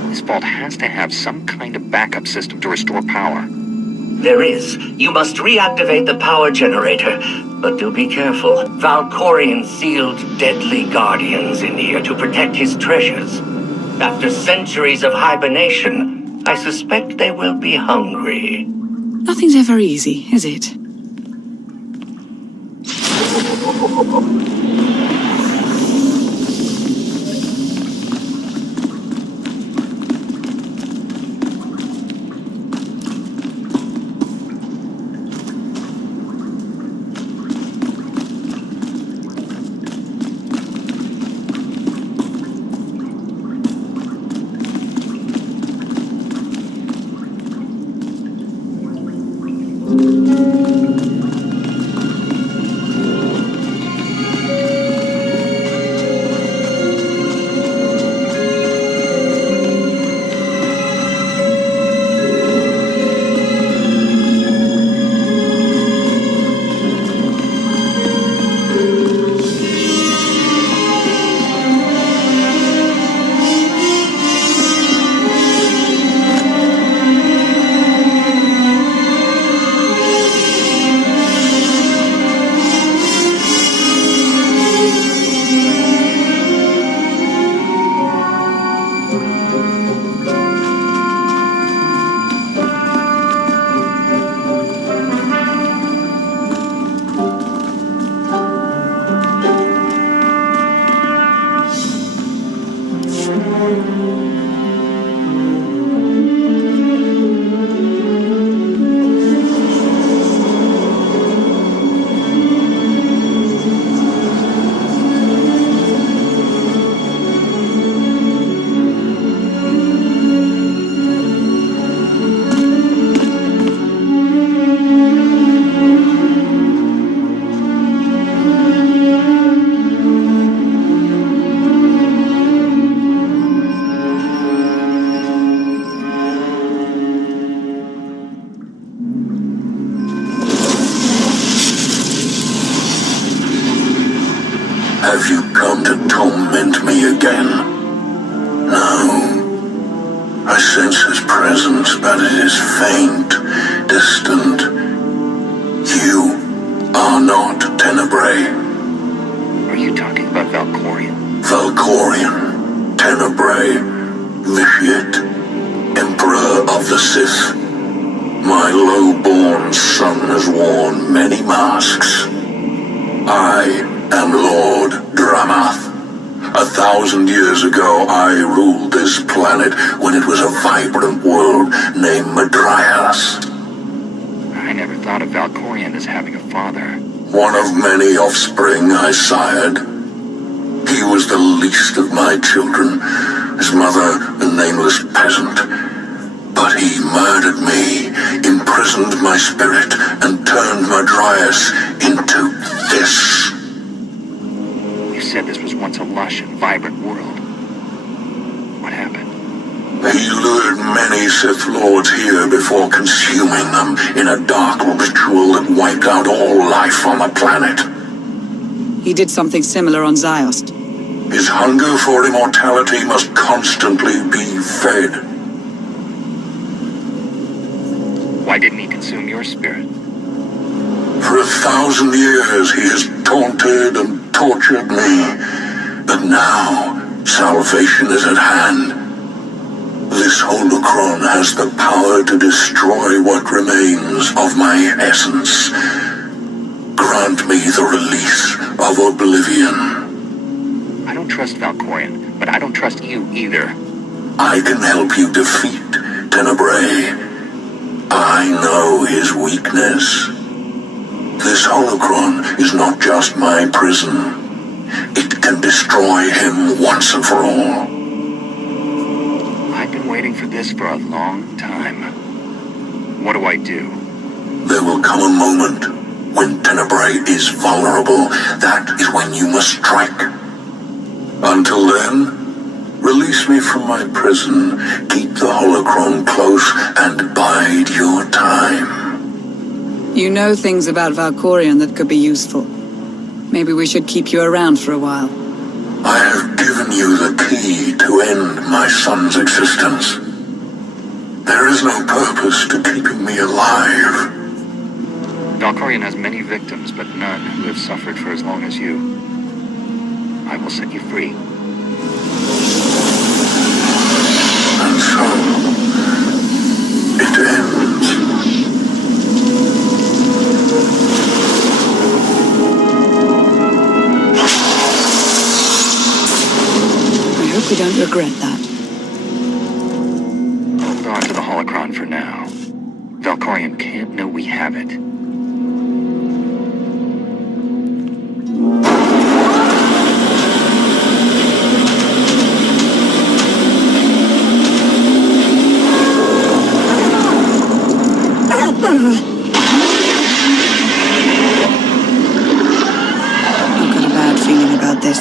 This vault has to have some kind of backup system to restore power. There is. You must reactivate the power generator. But do be careful. Valkorian sealed deadly guardians in here to protect his treasures. After centuries of hibernation, I suspect they will be hungry. Nothing's ever easy, is it? Have you come to torment me again? No. I sense his presence, but it is faint, distant. You are not Tenebrae. Are you talking about Valkorian? Valkorian, Tenebrae, Vitiate, Emperor of the Sith. My low-born son has worn many masks. I am Lord Dramath. 1,000 years ago, I ruled this planet when it was a vibrant world named Madrias. I never thought sired. He was the least of my children, his mother a nameless peasant. But he murdered me, imprisoned my spirit, and turned my Dryas into this. You said this was once a lush and vibrant world. What happened? He lured many Sith Lords here before consuming them in a dark ritual that wiped out all life on the planet. He did something similar on Ziost. His hunger for immortality must constantly be fed. Why didn't he consume your spirit? For 1,000 years he has taunted and tortured me. But now, salvation is at hand. This holocron has the power to destroy what remains of my essence. Grant me the release of oblivion. I don't trust Valkorion, but I don't trust you either. I can help you defeat Tenebrae. I know his weakness. This holocron is not just my prison. It can destroy him once and for all. I've been waiting for this for a long time. What do I do? There will come a moment when Tenebrae is vulnerable. That is when you must strike. Until then, release me from my prison, keep the holocron close, and bide your time. You know things about Valkorion that could be useful. Maybe we should keep you around for a while. I have given you the key to end my son's existence. There is no purpose to keeping me alive. Valkorion has many victims, but none who have suffered for as long as you. I will set you free. And so, it ends. I hope we don't regret that. Hold on to the holocron for now. Valkorion can't know we have it. I've got a bad feeling about this.